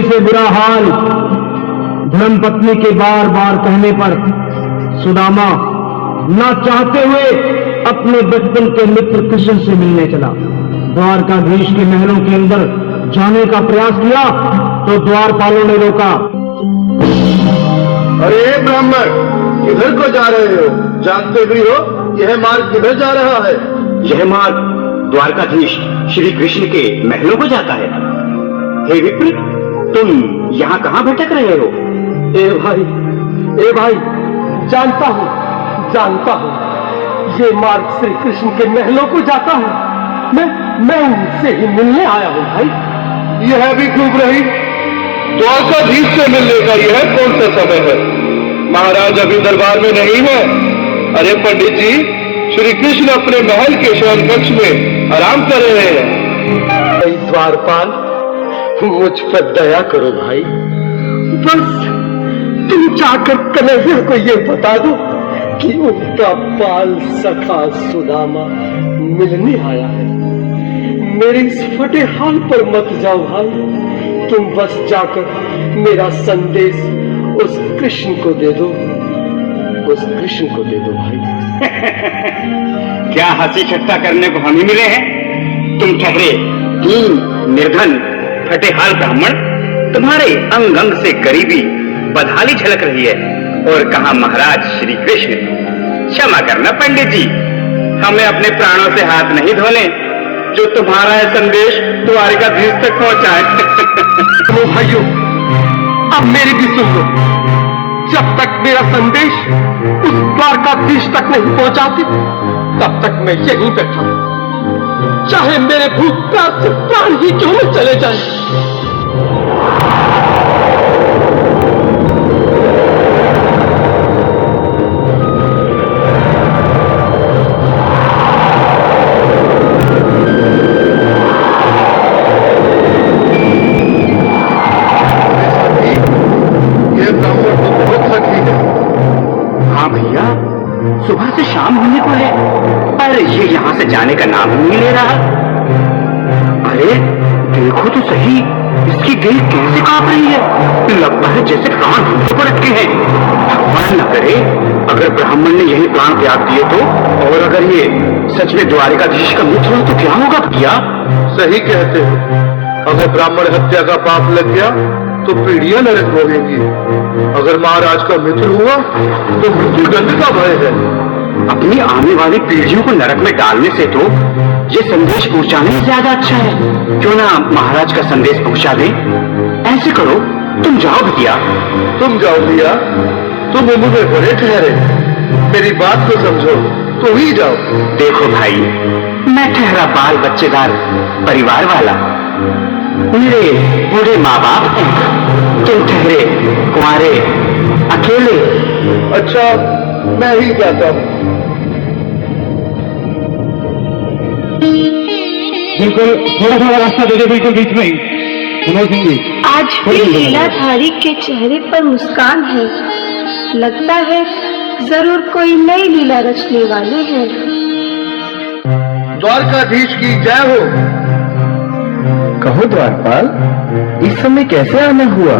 बुरी से बुरा हाल धर्मपत्नी के बार बार कहने पर सुदामा ना चाहते हुए अपने बचपन के मित्र कृष्ण से मिलने चला। द्वारकाधीश के महलों के अंदर जाने का प्रयास किया तो द्वारपालों ने रोका। अरे ब्राह्मण, किधर को जा रहे हो? जानते भी हो यह मार्ग किधर जा रहा है? यह मार्ग द्वारकाधीश श्री कृष्ण के महलों को जाता है। हे विप्र, तुम यहाँ कहाँ भटक रहे हो? ए भाई, जानता हूँ ये मार्ग श्री कृष्ण के महलों को जाता है। मैं उनसे ही मिलने आया हूँ भाई। यह भी खूब रही, द्वारकाधीश से मिलने का यह कौन सा समय है? महाराज अभी दरबार में नहीं है। अरे पंडित जी, श्री कृष्ण अपने महल के शयन कक्ष में आराम कर रहे हैं। द्वारपाल, मुझ पर दया करो भाई। बस तुम जाकर कन्हैया को ये बता दो कि उनका बाल सखा सुदामा मिलने आया है। मेरे इस फटे हाल पर मत जाओ भाई। तुम बस जाकर मेरा संदेश उस कृष्ण को दे दो भाई। क्या हंसी ठट्टा करने को हम ही मिले हैं? तुम ठहरे निर्धन फटे हाल ब्राह्मण, तुम्हारे अंग अंग से गरीबी बदहाली झलक रही है। और कहा महाराज श्री कृष्ण। क्षमा करना पंडित जी, हमें अपने प्राणों से हाथ नहीं धोने जो तुम्हारा यह संदेश द्वारकाधीश तक पहुंचाए। तो भाइयों, अब मेरी भी सुन लो। जब तक मेरा संदेश उस द्वारकाधीश तक नहीं पहुंचाती, तब तक मैं यहीं बैठा हूं, चाहे मेरे भूख प्यास से प्राण ही क्यों न चले जाए। सुबह से शाम होने को है, पर ये यहाँ से जाने का नाम नहीं ले रहा। अरे देखो तो सही, इसकी देह कैसे कांप रही है। लगता है जैसे प्राण होने पर अटके हैं। भगवान न करे अगर ब्राह्मण ने यही प्राण त्याग दिए तो, और अगर ये सच में द्वारकाधीश का मित्र हो तो क्या होगा भैया? सही कहते हो। अगर ब्राह्मण हत्या का पाप लग गया तो पीढ़ियां नरक भोगेंगी। अगर महाराज का मित्र हुआ तो मृत्युदंड का भय है। अपनी आने वाली पीढ़ियों को नरक में डालने से तो ये संदेश पहुंचाने से ज्यादा अच्छा है। क्यों ना महाराज का संदेश पहुंचा दे? ऐसे करो, तुम जाओ भैया। तुम जाओ भैया, तुम उम्र में बड़े ठहरे, मेरी बात को समझो, तुम ही जाओ। देखो भाई, मैं ठहरा बाल बच्चेदार परिवार वाला, मेरे बूढ़े माँ बाप हैं, तुम ठहरे कुंवारे अकेले। अच्छा, मैं ही जाता हूँ। बिल्कुल, थोड़ा सा रास्ता दे दे, बिल्कुल बीच में ही। आज भी लीलाधारी के चेहरे पर मुस्कान है। लगता है जरूर कोई नई लीला रचने वाले हैं। द्वारकाधीश की जय हो। कहो द्वारपाल, इस समय कैसे आना हुआ?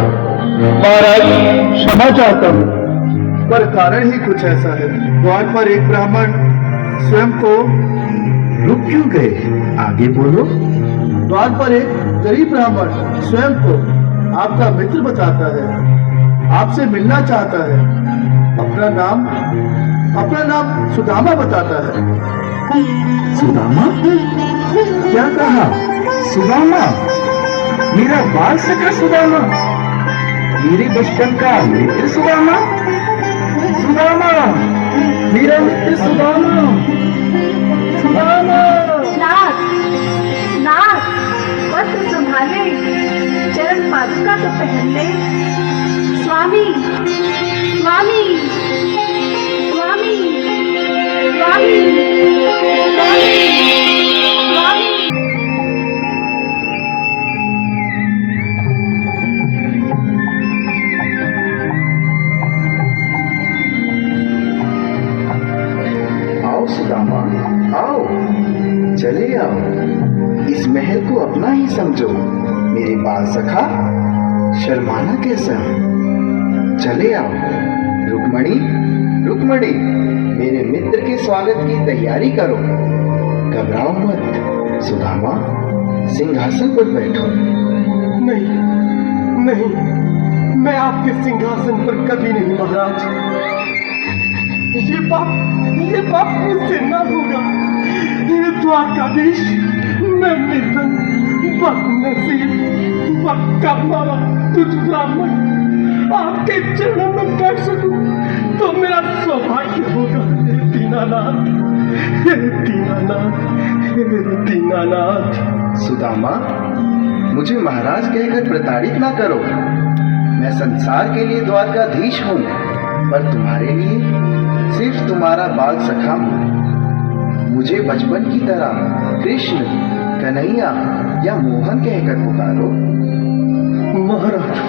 महाराज, क्षमा चाहता हूँ, पर कारण ही कुछ ऐसा है। द्वार पर एक ब्राह्मण स्वयं को रुक क्यों गए? आगे बोलो। द्वार पर एक गरीब ब्राह्मण स्वयं को आपका मित्र बताता है, आपसे मिलना चाहता है। अपना नाम सुदामा बताता है। सुदामा? क्या कहा? सुदामा? मेरा बाल सखा सुदामा? मेरे बचपन का मित्र सुदामा? सुदामा, मेरा मित्र सुदामा। सुदामा। नाथ, वस्त्र संभाले, चरण पादुका तो पहन ले। स्वामी, स्वामी, स्वामी, स्वामी, स्वामी। आओ सुदामा, आओ, चले आओ। इस महल को अपना ही समझो, मेरे बाल सखा। शर्माना कैसा? चले आओ। रुक्मणी, रुक्मणी, मेरे मित्र के स्वागत की तैयारी करो। घबराओ मत। सुदामा, सिंहासन पर बैठो। नहीं नहीं, मैं आपके सिंहासन पर कभी नहीं महाराज। ये पाप मुझसे ना होगा। ये द्वारकाधीश, मैं निर्धन, बदनसीब, बदकर्मा तुझ ब्राह्मण आपके चरणों में बैठ सकूं तो मेरा सौभाग्य होगा। दीनानाथ, हे दीनानाथ, हे दीनानाथ। सुदामा, मुझे महाराज कहकर प्रताड़ित ना करो। मैं संसार के लिए द्वारकाधीश हूँ, पर तुम्हारे लिए सिर्फ तुम्हारा बाल सखा हूँ। मुझे बचपन की तरह कृष्ण, कन्हैया या मोहन कहकर पुकारो। महाराज,